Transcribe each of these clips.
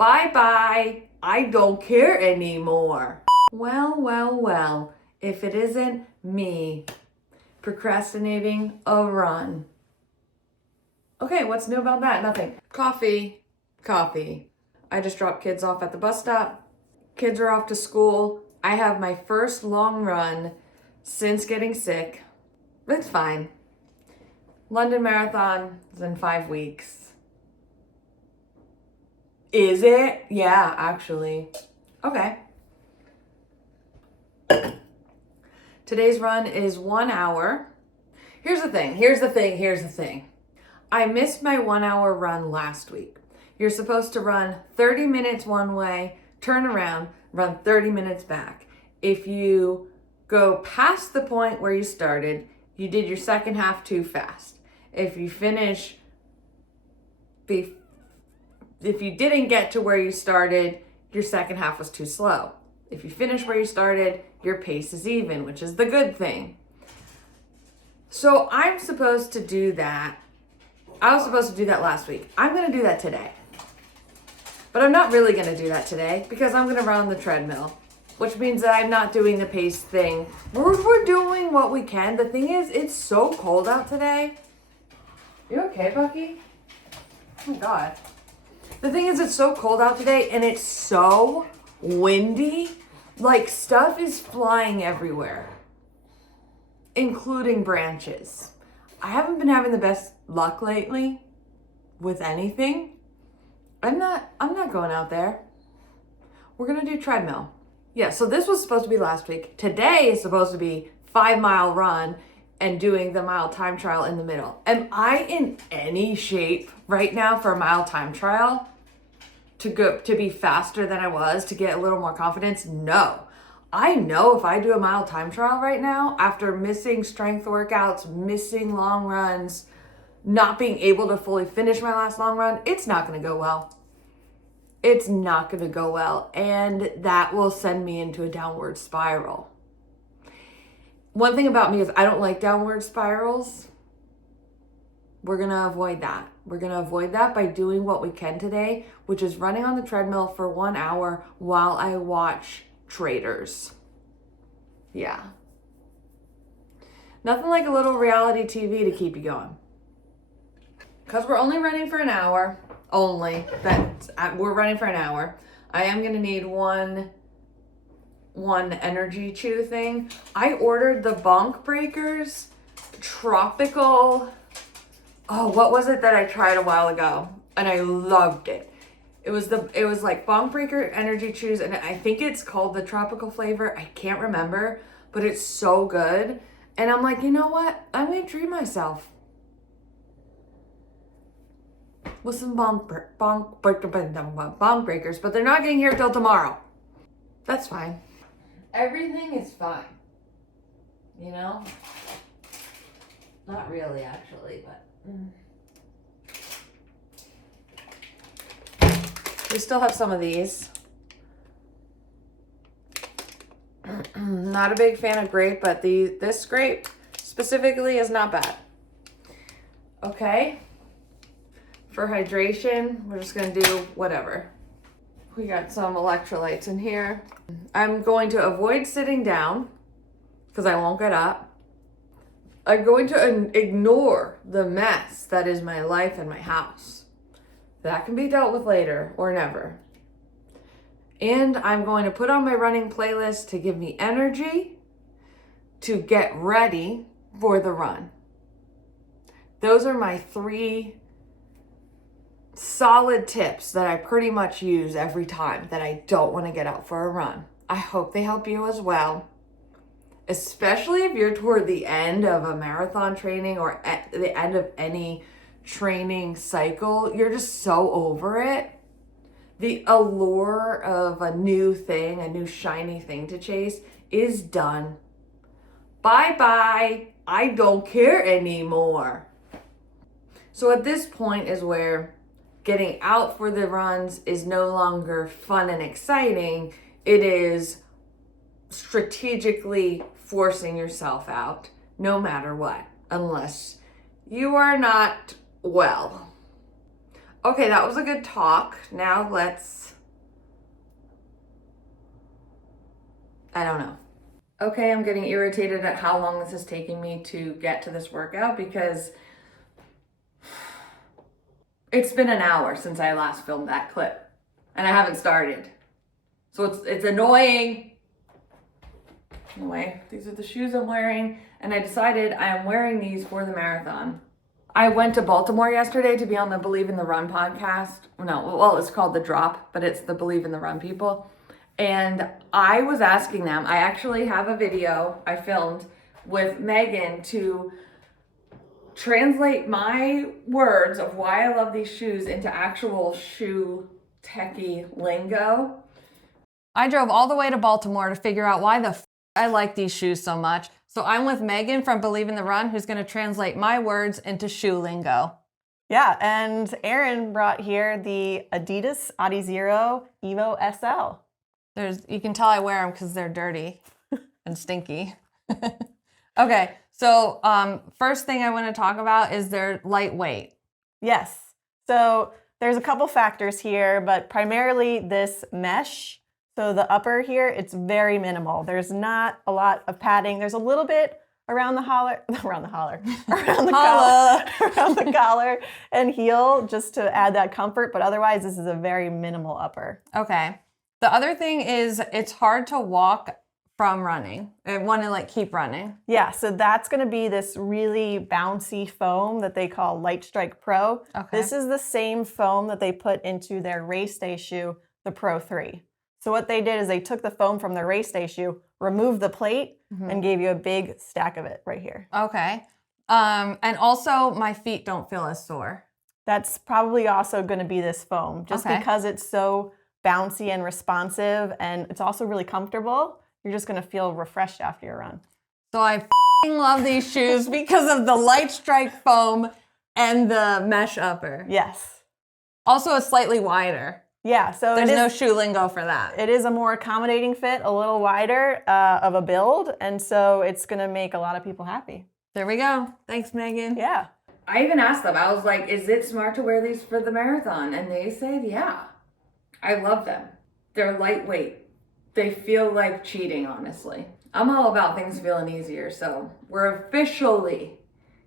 Bye-bye. I don't care anymore. Well, if it isn't me procrastinating a run. Okay, what's new about that? Nothing. Coffee. I just dropped kids off at the bus stop. Kids are off to school. I have my first long run since getting sick. It's fine. London Marathon is in 5 weeks. Is it? Yeah, actually. Okay. Today's run is 1 hour. Here's the thing. I missed my 1 hour run last week. You're supposed to run 30 minutes one way, turn around, run 30 minutes back. If you go past the point where you started, you did your second half too fast. If you didn't get to where you started, your second half was too slow. If you finish where you started, your pace is even, which is the good thing. So I'm supposed to do that. I was supposed to do that last week. I'm going to do that today. But I'm not really going to do that today because I'm going to run on the treadmill, which means that I'm not doing the pace thing. We're doing what we can. The thing is, it's so cold out today. You okay, Bucky? Oh my God. The thing is, it's so cold out today and it's so windy. Like, stuff is flying everywhere, including branches. I haven't been having the best luck lately with anything. I'm not going out there. We're going to do treadmill. Yeah, so this was supposed to be last week. Today is supposed to be 5-mile run and doing the mile time trial in the middle. Am I in any shape right now for a mile time trial to be faster than I was, to get a little more confidence? No. I know if I do a mile time trial right now, after missing strength workouts, missing long runs, not being able to fully finish my last long run, it's not going to go well. It's not going to go well. And that will send me into a downward spiral. One thing about me is I don't like downward spirals. We're going to avoid that. We're going to avoid that by doing what we can today, which is running on the treadmill for 1 hour while I watch Traders. Yeah. Nothing like a little reality TV to keep you going. Because we're only running for an hour. We're running for an hour. I am going to need one energy chew thing. I ordered the Bonk Breakers tropical. Oh, what was it that I tried a while ago? And I loved it. It was like Bonk Breaker energy chews, and I think it's called the tropical flavor. I can't remember, but it's so good. And I'm like, you know what? I'm going to treat myself with some bonk breakers, but they're not getting here till tomorrow. That's fine. Everything is fine. You know? Not really, actually, but... We still have some of these. Not a big fan of grape, but this grape specifically is not bad. Okay. For hydration, we're just going to do whatever. We got some electrolytes in here. I'm going to avoid sitting down because I won't get up. I'm going to ignore the mess that is my life and my house. That can be dealt with later or never. And I'm going to put on my running playlist to give me energy to get ready for the run. Those are my 3 solid tips that I pretty much use every time that I don't want to get out for a run. I hope they help you as well. Especially if you're toward the end of a marathon training or at the end of any training cycle, you're just so over it. The allure of a new thing, a new shiny thing to chase is done. Bye-bye. I don't care anymore. So at this point is where getting out for the runs is no longer fun and exciting. It is strategically forcing yourself out no matter what, unless you are not well. Okay, that was a good talk. Now I don't know. Okay, I'm getting irritated at how long this is taking me to get to this workout because it's been an hour since I last filmed that clip and I haven't started. So it's annoying. Anyway, these are the shoes I'm wearing and I decided I am wearing these for the marathon. I went to Baltimore yesterday to be on the Believe in the Run podcast. No, well, it's called The Drop, but it's the Believe in the Run people. And I was asking them, I actually have a video I filmed with Megan to translate my words of why I love these shoes into actual shoe techie lingo. I drove all the way to Baltimore to figure out why the I like these shoes so much. So I'm with Megan from Believe in the Run, who's going to translate my words into shoe lingo. Yeah, and Erin brought here the Adidas Adizero Evo SL. You can tell I wear them because they're dirty and stinky. Okay, so first thing I want to talk about is they're lightweight. Yes, so there's a couple factors here, but primarily this mesh. So the upper here, it's very minimal. There's not a lot of padding. There's a little bit around the collar and heel just to add that comfort, but otherwise this is a very minimal upper. Okay. The other thing is it's hard to walk from running. I want to keep running. Yeah, so that's going to be this really bouncy foam that they call Light Strike Pro. Okay. This is the same foam that they put into their race day shoe, the Pro 3. So what they did is they took the foam from the race day shoe, removed the plate, and gave you a big stack of it right here. Okay. And also my feet don't feel as sore. That's probably also going to be this foam, just because it's so bouncy and responsive, and it's also really comfortable. You're just going to feel refreshed after your run. So I love these shoes because of the Light Strike foam and the mesh upper. Yes. Also, it's slightly wider. Yeah, so there's no shoe lingo for that. It is a more accommodating fit, a little wider of a build, and so it's going to make a lot of people happy. There we go. Thanks, Megan. Yeah. I even asked them, I was like, is it smart to wear these for the marathon? And they said, yeah. I love them. They're lightweight. They feel like cheating, honestly. I'm all about things feeling easier, so we're officially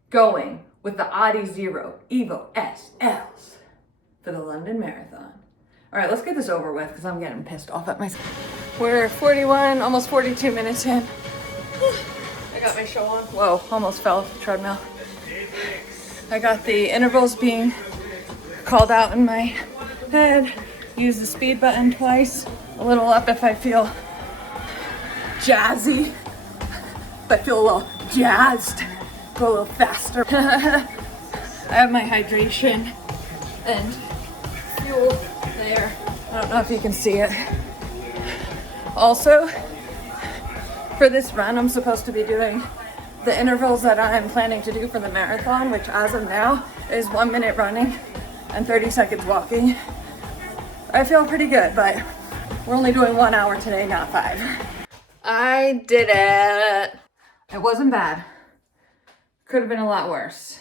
going with the Adizero Evo SLs for the London Marathon. All right, let's get this over with because I'm getting pissed off at myself. We're 41, almost 42 minutes in. I got my show on. Whoa, almost fell off the treadmill. I got the intervals being called out in my head. Use the speed button twice. A little up if I feel jazzy. If I feel a little jazzed. Go a little faster. I have my hydration and fuel there. I don't know if you can see it. Also, for this run, I'm supposed to be doing the intervals that I'm planning to do for the marathon, which as of now is 1 minute running and 30 seconds walking. I feel pretty good, but we're only doing 1 hour today, not 5. I did it. It wasn't bad. Could have been a lot worse.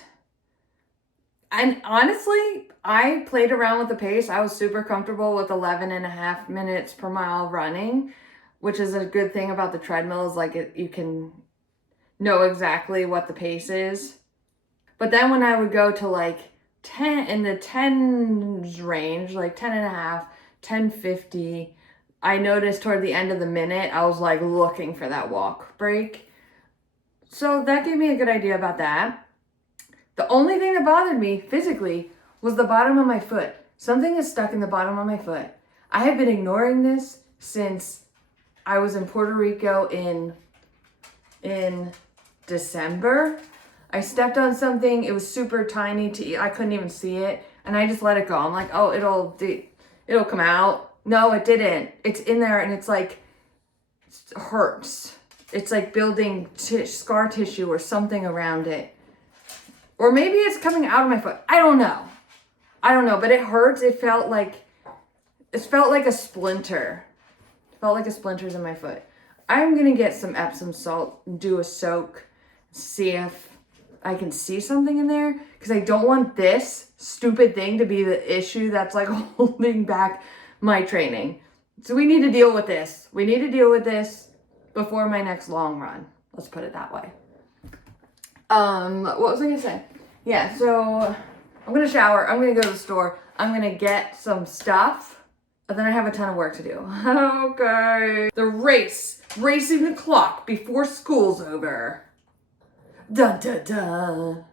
And honestly, I played around with the pace. I was super comfortable with 11.5 minutes per mile running, which is a good thing about the treadmill is you can know exactly what the pace is. But then when I would go to 10 in the 10s range, 10.5, 10:50, I noticed toward the end of the minute, I was looking for that walk break. So that gave me a good idea about that. The only thing that bothered me physically was the bottom of my foot. Something is stuck in the bottom of my foot. I have been ignoring this since I was in Puerto Rico in December. I stepped on something. It was super tiny to eat. I couldn't even see it. And I just let it go. I'm like, oh, it'll come out. No, it didn't. It's in there and it's it hurts. It's building scar tissue or something around it. Or maybe it's coming out of my foot. I don't know, but it hurts. It felt like a splinter. It felt like a splinter's in my foot. I'm going to get some Epsom salt and do a soak, see if I can see something in there, because I don't want this stupid thing to be the issue that's like holding back my training. So we need to deal with this. We need to deal with this before my next long run. Let's put it that way. What was I gonna say? Yeah, so I'm gonna shower. I'm gonna go to the store. I'm gonna get some stuff. And then I have a ton of work to do. Okay. The race. Racing the clock before school's over. Dun dun dun.